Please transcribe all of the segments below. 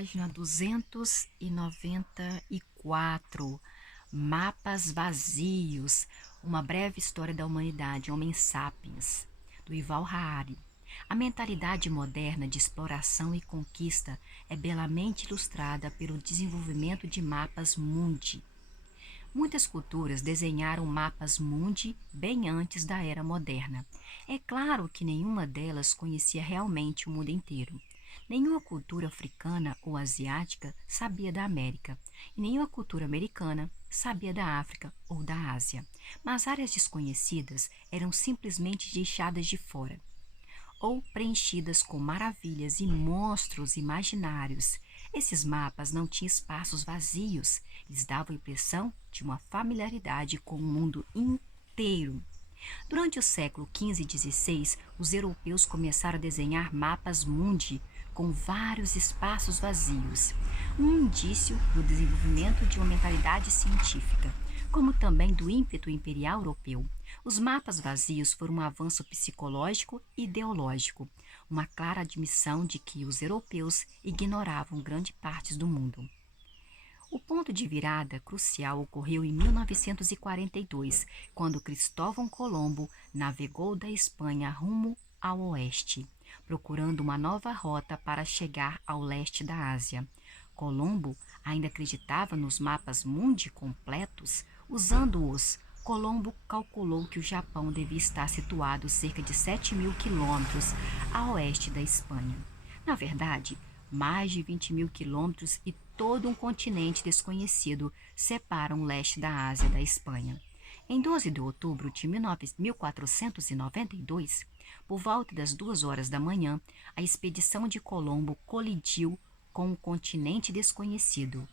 Página 294, Mapas Vazios, uma breve história da humanidade, Homem Sapiens, do Yuval Harari. A mentalidade moderna de exploração e conquista é belamente ilustrada pelo desenvolvimento de mapas mundi. Muitas culturas desenharam mapas mundi bem antes da era moderna. É claro que nenhuma delas conhecia realmente o mundo inteiro. Nenhuma cultura africana ou asiática sabia da América, e nenhuma cultura americana sabia da África ou da Ásia. Mas áreas desconhecidas eram simplesmente deixadas de fora ou preenchidas com maravilhas e monstros imaginários. Esses mapas não tinham espaços vazios, eles davam a impressão de uma familiaridade com o mundo inteiro. Durante o século XV e XVI, os europeus começaram a desenhar mapas mundi com vários espaços vazios, um indício do desenvolvimento de uma mentalidade científica, como também do ímpeto imperial europeu. Os mapas vazios foram um avanço psicológico e ideológico, uma clara admissão de que os europeus ignoravam grande parte do mundo. O ponto de virada crucial ocorreu em 1942, quando Cristóvão Colombo navegou da Espanha rumo ao oeste, procurando uma nova rota para chegar ao leste da Ásia. Colombo ainda acreditava nos mapas mundi completos. Usando-os, Colombo calculou que o Japão devia estar situado cerca de 7.000 quilômetros a oeste da Espanha. Na verdade, mais de 20.000 quilômetros e todo um continente desconhecido separam o leste da Ásia da Espanha. Em 12 de outubro de 1492, por volta das 2 horas da manhã, a expedição de Colombo colidiu com um continente desconhecido.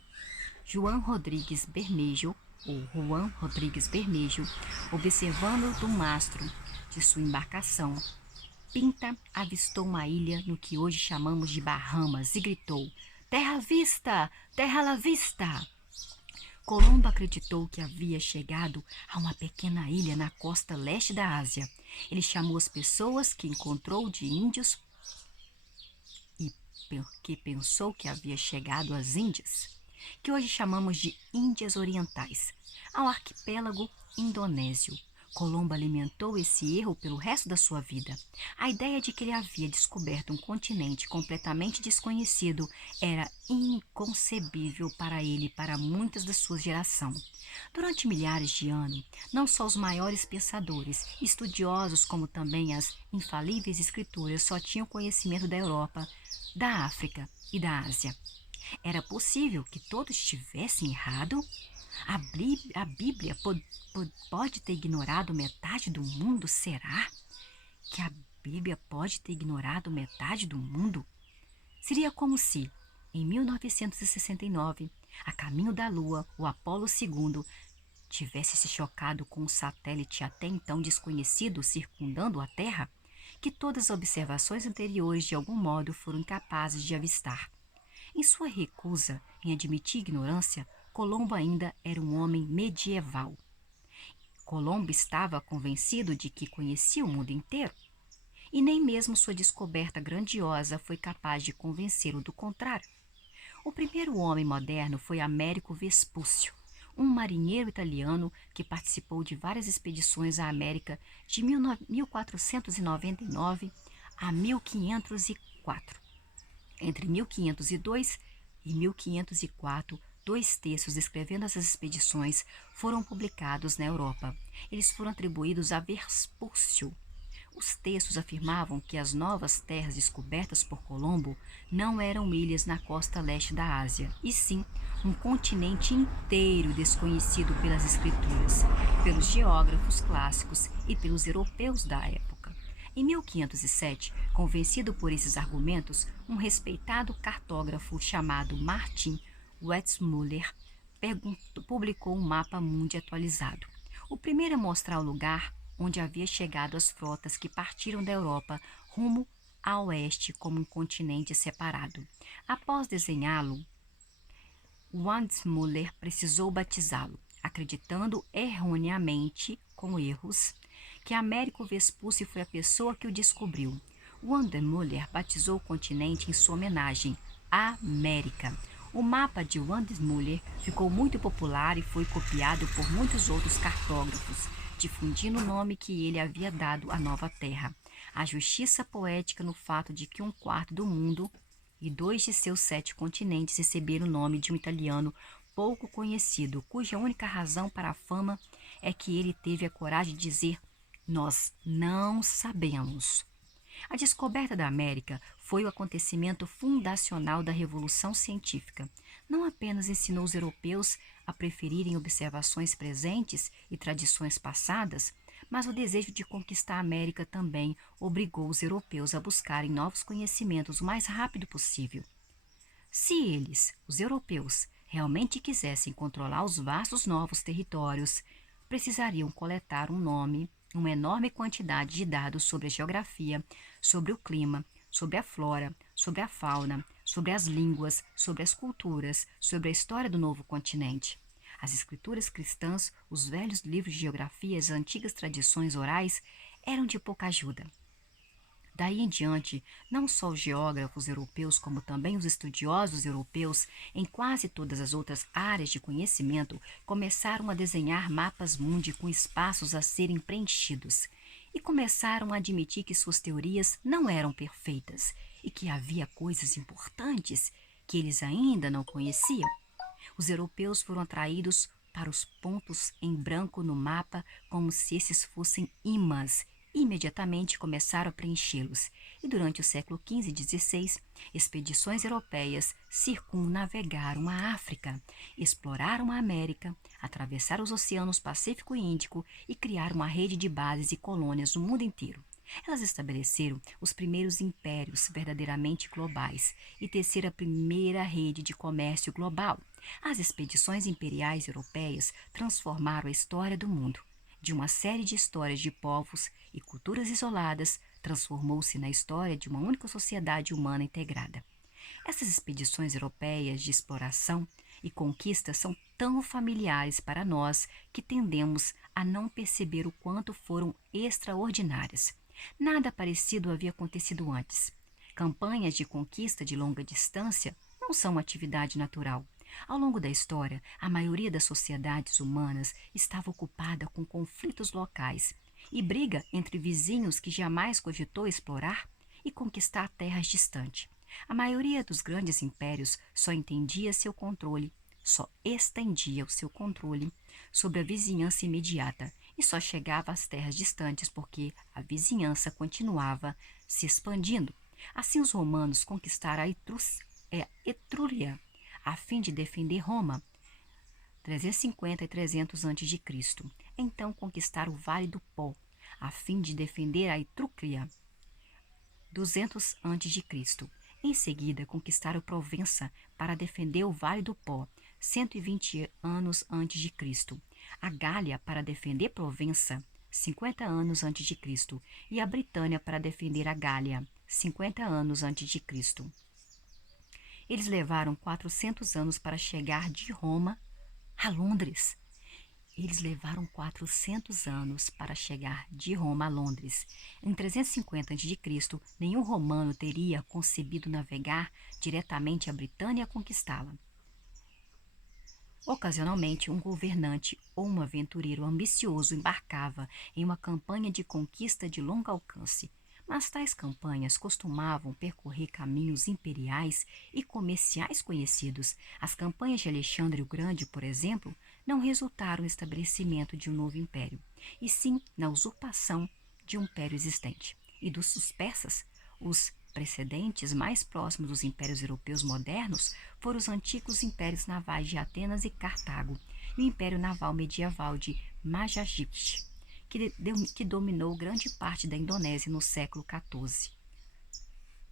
Juan Rodrigues Bermejo, observando do mastro de sua embarcação, Pinta avistou uma ilha no que hoje chamamos de Bahamas e gritou: "Terra à vista! Terra à vista!" Colombo acreditou que havia chegado a uma pequena ilha na costa leste da Ásia. Ele chamou as pessoas que encontrou de índios e que pensou que havia chegado às Índias, que hoje chamamos de Índias Orientais, ao arquipélago indonésio. Colombo alimentou esse erro pelo resto da sua vida. A ideia de que ele havia descoberto um continente completamente desconhecido era inconcebível para ele e para muitas da sua geração. Durante milhares de anos, não só os maiores pensadores, estudiosos, como também as infalíveis escrituras só tinham conhecimento da Europa, da África e da Ásia. Era possível que todos estivessem errado? A Bíblia pode ter ignorado metade do mundo? Será que a Bíblia pode ter ignorado metade do mundo? Seria como se, em 1969, a caminho da Lua, o Apolo II tivesse se chocado com um satélite até então desconhecido circundando a Terra, que todas as observações anteriores de algum modo foram incapazes de avistar. Em sua recusa em admitir ignorância, Colombo ainda era um homem medieval. Colombo estava convencido de que conhecia o mundo inteiro, e nem mesmo sua descoberta grandiosa foi capaz de convencê-lo do contrário. O primeiro homem moderno foi Américo Vespúcio, um marinheiro italiano que participou de várias expedições à América de 1499 a 1504. Entre 1502 e 1504, 2 textos descrevendo essas expedições foram publicados na Europa. Eles foram atribuídos a Vespúcio. Os textos afirmavam que as novas terras descobertas por Colombo não eram ilhas na costa leste da Ásia, e sim um continente inteiro desconhecido pelas escrituras, pelos geógrafos clássicos e pelos europeus da época. Em 1507, convencido por esses argumentos, um respeitado cartógrafo chamado Martin Wetzmüller publicou um mapa mundi atualizado, o primeiro a mostrar o lugar onde havia chegado as frotas que partiram da Europa rumo a oeste como um continente separado. Após desenhá-lo, Wetzmüller precisou batizá-lo, acreditando erroneamente, com erros, que Américo Vespúcio foi a pessoa que o descobriu. Wetzmüller batizou o continente em sua homenagem, América. O mapa de Wandesmuller ficou muito popular e foi copiado por muitos outros cartógrafos, difundindo o nome que ele havia dado à nova terra. A justiça poética no fato de que um quarto do mundo e 2 de seus 7 continentes receberam o nome de um italiano pouco conhecido, cuja única razão para a fama é que ele teve a coragem de dizer: Nós não sabemos. A descoberta da América foi o acontecimento fundacional da Revolução Científica. Não apenas ensinou os europeus a preferirem observações presentes e tradições passadas, mas o desejo de conquistar a América também obrigou os europeus a buscarem novos conhecimentos o mais rápido possível. Se eles, os europeus, realmente quisessem controlar os vastos novos territórios, precisariam coletar um nome, uma enorme quantidade de dados sobre a geografia, sobre o clima, sobre a flora, sobre a fauna, sobre as línguas, sobre as culturas, sobre a história do novo continente. As escrituras cristãs, os velhos livros de geografia e as antigas tradições orais eram de pouca ajuda. Daí em diante, não só os geógrafos europeus, como também os estudiosos europeus, em quase todas as outras áreas de conhecimento, começaram a desenhar mapas mundi com espaços a serem preenchidos. E começaram a admitir que suas teorias não eram perfeitas e que havia coisas importantes que eles ainda não conheciam. Os europeus foram atraídos para os pontos em branco no mapa como se esses fossem imãs e imediatamente começaram a preenchê-los. E durante o século XV e XVI, expedições europeias circunnavegaram a África, exploraram a América, atravessaram os oceanos Pacífico e Índico e criaram uma rede de bases e colônias no mundo inteiro. Elas estabeleceram os primeiros impérios verdadeiramente globais e teceram a primeira rede de comércio global. As expedições imperiais europeias transformaram a história do mundo. De uma série de histórias de povos e culturas isoladas, transformou-se na história de uma única sociedade humana integrada. Essas expedições europeias de exploração e conquista são tão familiares para nós que tendemos a não perceber o quanto foram extraordinárias. Nada parecido havia acontecido antes. Campanhas de conquista de longa distância não são uma atividade natural. Ao longo da história, a maioria das sociedades humanas estava ocupada com conflitos locais e briga entre vizinhos que jamais cogitou explorar e conquistar terras distantes. A maioria dos grandes impérios só entendia seu controle, só estendia o seu controle sobre a vizinhança imediata e só chegava às terras distantes porque a vizinhança continuava se expandindo. Assim, os romanos conquistaram a Etrúria a fim de defender Roma, 350 e 300 a.C. Então conquistaram o Vale do Pó, a fim de defender a Etrúria, 200 a.C. Em seguida, conquistaram Provença para defender o Vale do Pó, 120 anos antes de Cristo. A Gália para defender Provença, 50 anos antes de Cristo, e a Britânia para defender a Gália, 50 anos antes de Cristo. Eles levaram 400 anos para chegar de Roma a Londres. Eles levaram 400 anos para chegar de Roma a Londres. Em 350 a.C., nenhum romano teria concebido navegar diretamente a Britânia e conquistá-la. Ocasionalmente, um governante ou um aventureiro ambicioso embarcava em uma campanha de conquista de longo alcance, mas tais campanhas costumavam percorrer caminhos imperiais e comerciais conhecidos. As campanhas de Alexandre o Grande, por exemplo, não resultaram no estabelecimento de um novo império, e sim na usurpação de um império existente. E dos persas, os precedentes mais próximos dos impérios europeus modernos foram os antigos impérios navais de Atenas e Cartago, e o império naval medieval de Majapahit, que dominou grande parte da Indonésia no século XIV.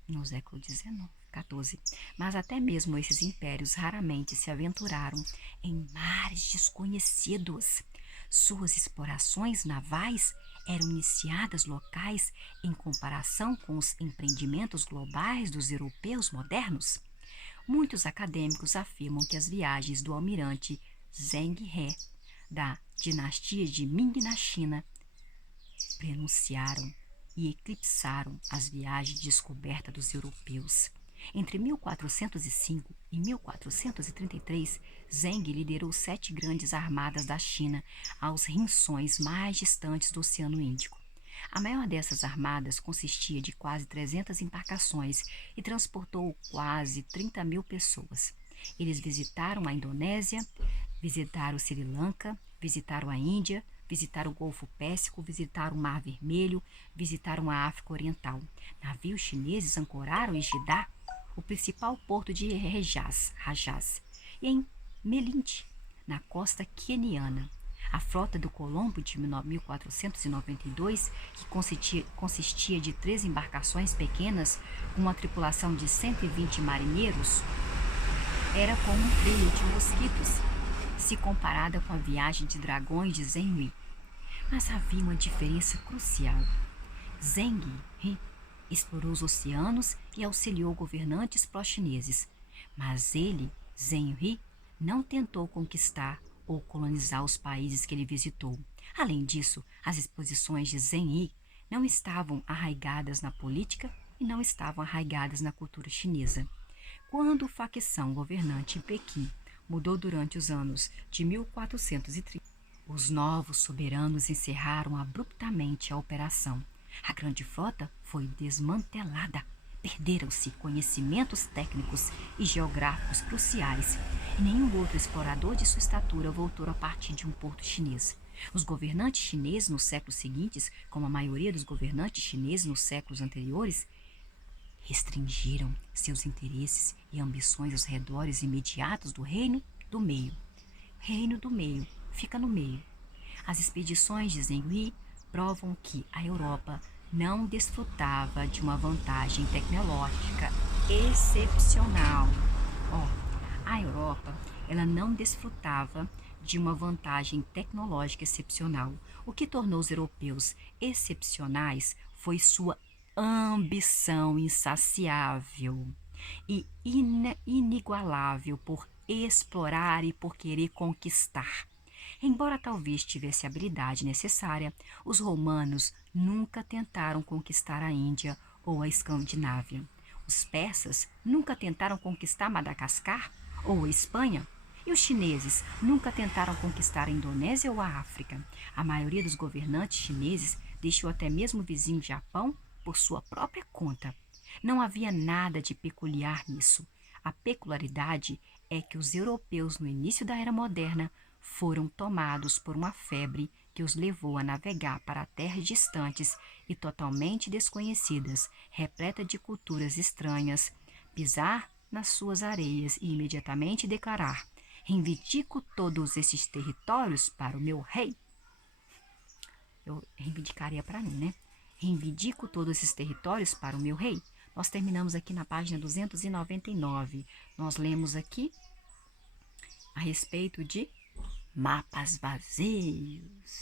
No século XIV. Mas até mesmo esses impérios raramente se aventuraram em mares desconhecidos. Suas explorações navais eram iniciadas locais em comparação com os empreendimentos globais dos europeus modernos. Muitos acadêmicos afirmam que as viagens do almirante Zheng He, da dinastia de Ming na China, prenunciaram e eclipsaram as viagens de descoberta dos europeus. Entre 1405 e 1433, Zheng liderou 7 grandes armadas da China aos rincões mais distantes do Oceano Índico. A maior dessas armadas consistia de quase 300 embarcações e transportou quase 30.000 pessoas. Eles visitaram a Indonésia, visitaram Sri Lanka, visitaram a Índia, visitaram o Golfo Pérsico, visitaram o Mar Vermelho, visitaram a África Oriental. Navios chineses ancoraram em Jeddah, o principal porto de Rajaz, e em Melinde, na costa queniana. A frota do Colombo de 1492, que consistia de 3 embarcações pequenas com uma tripulação de 120 marinheiros, era como um trilho de mosquitos, se comparada com a viagem de dragões de Zheng He. Mas havia uma diferença crucial. Zheng He explorou os oceanos e auxiliou governantes pró-chineses, mas ele, Zheng He, não tentou conquistar ou colonizar os países que ele visitou. Além disso, as exposições de Zheng He não estavam arraigadas na política e não estavam arraigadas na cultura chinesa. Quando a facção governante em Pequim mudou durante os anos de 1430, os novos soberanos encerraram abruptamente a operação. A grande frota foi desmantelada. Perderam-se conhecimentos técnicos e geográficos cruciais, e nenhum outro explorador de sua estatura voltou a partir de um porto chinês. Os governantes chineses nos séculos seguintes, como a maioria dos governantes chineses nos séculos anteriores, restringiram seus interesses e ambições aos redores imediatos do Reino do Meio. Reino do Meio fica no meio. As expedições de Zheng He provam que a Europa não desfrutava de uma vantagem tecnológica excepcional. A Europa, ela não desfrutava de uma vantagem tecnológica excepcional. O que tornou os europeus excepcionais foi sua ambição insaciável e inigualável por explorar e por querer conquistar. Embora talvez tivesse a habilidade necessária, os romanos nunca tentaram conquistar a Índia ou a Escandinávia. Os persas nunca tentaram conquistar Madagascar ou a Espanha. E os chineses nunca tentaram conquistar a Indonésia ou a África. A maioria dos governantes chineses deixou até mesmo o vizinho Japão por sua própria conta. Não havia nada de peculiar nisso. A peculiaridade é que os europeus no início da Era Moderna foram tomados por uma febre que os levou a navegar para terras distantes e totalmente desconhecidas, repleta de culturas estranhas, pisar nas suas areias e imediatamente declarar: reivindico todos esses territórios para o meu rei. Eu reivindicaria para mim, né? Reivindico todos esses territórios para o meu rei. Nós terminamos aqui na página 299. Nós lemos aqui a respeito de mapas vazios.